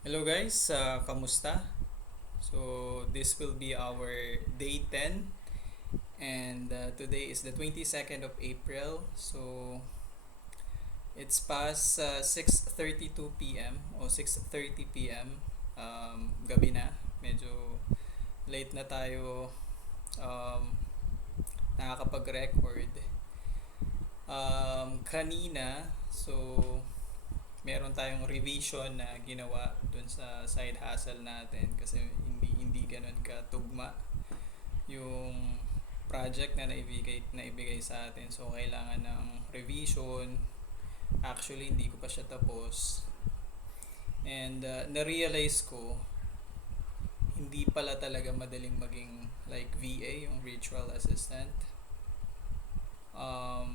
Hello guys, kamusta? So this will be our day 10 and today is the 22nd of April. So it's past 6:32 p.m. o 6:30 p.m. Gabi na. Medyo late na tayo nakakapag-record. Kanina, meron tayong revision na ginawa dun sa side hustle natin kasi hindi ganoon katugma yung project na naibigay sa atin. So kailangan ng revision. Actually hindi ko pa siya tapos. And na-realize ko hindi pala talaga madaling maging like VA, yung virtual assistant.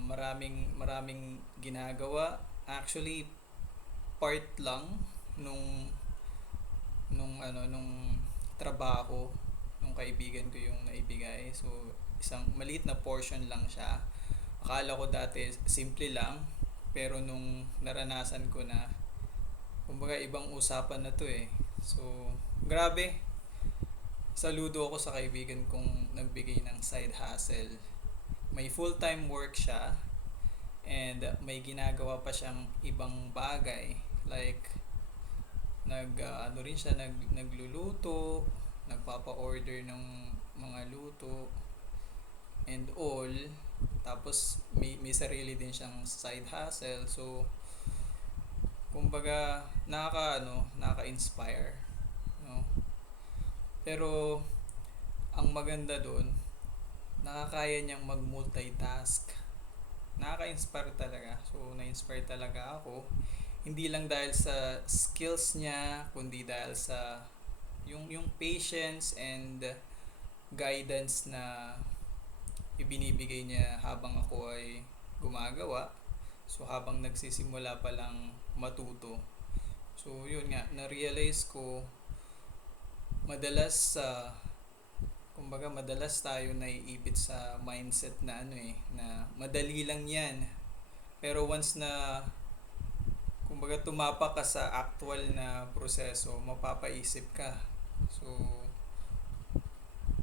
Maraming ginagawa. Actually part lang nung nung trabaho nung kaibigan ko yung naibigay. So isang maliit na portion lang siya. Akala ko dati simple lang, pero nung naranasan ko na, kumbaga ibang usapan na to eh. So grabe, saludo ako sa kaibigan kong nagbigay ng side hustle. May full-time work siya and may ginagawa pa siyang ibang bagay like ano rin siya, nagluluto, nagpapa-order ng mga luto and all. Tapos may sarili din siyang side hustle. So kumbaga nakaka-inspire, no? Pero ang maganda doon, nakakaya niyang mag-multitask. Nakaka-inspire talaga. So na-inspire talaga ako, hindi lang dahil sa skills niya kundi dahil sa yung patience and guidance na ibinibigay niya habang ako ay gumagawa. So habang nagsisimula pa lang matuto. So yun nga, na-realize ko madalas kumbaga madalas tayo naiipit sa mindset na na madali lang 'yan. Pero once na kumbaga tumapak ka sa actual na proseso, mapapaisip ka. So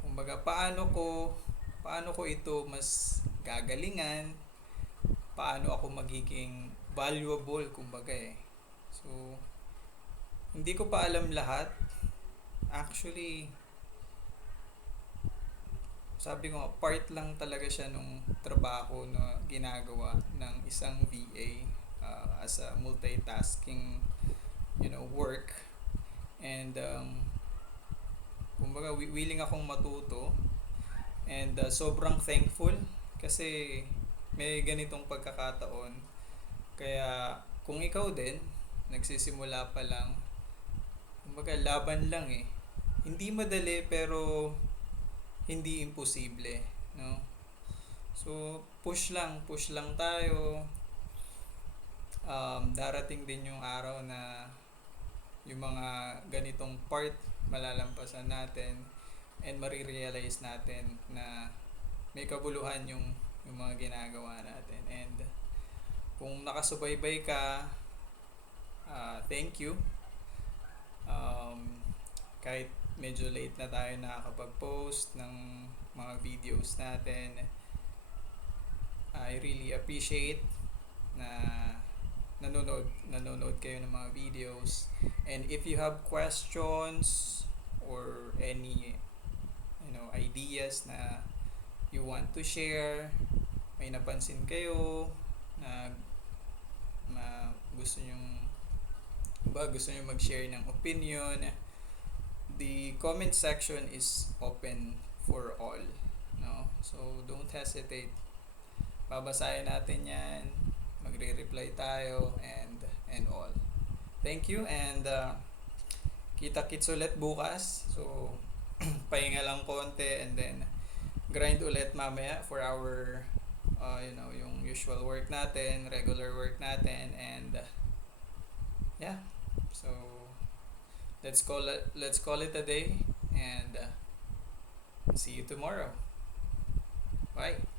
kumbaga paano ko ito mas gagalingan, paano ako magiging valuable kumbaga eh. So hindi ko pa alam lahat. Actually, sabi ko part lang talaga siya nung trabaho na ginagawa ng isang VA, as a multitasking, work. And kumbaga willing akong matuto and sobrang thankful kasi may ganitong pagkakataon. Kaya kung ikaw din nagsisimula pa lang, kumbaga laban lang eh. Hindi madali pero hindi imposible, no? So push lang tayo. Darating din yung araw na yung mga ganitong part malalampasan natin and marirealize natin na may kabuluhan yung mga ginagawa natin. And kung nakasubaybay ka, thank you. Kahit medyo late na tayo nakakapag-post ng mga videos natin, I really appreciate na nanonood kayo ng mga videos. And if you have questions or any ideas na you want to share, may napansin kayo na gusto nyo mag-share ng opinion, the comment section is open for all, no? So don't hesitate, babasahin natin yan, magre-reply tayo and all. Thank you and kita-kits ulit bukas. So pahinga lang konti and then grind ulit mamaya for our yung usual work natin, regular work natin. And yeah, so let's call it a day and see you tomorrow. Bye.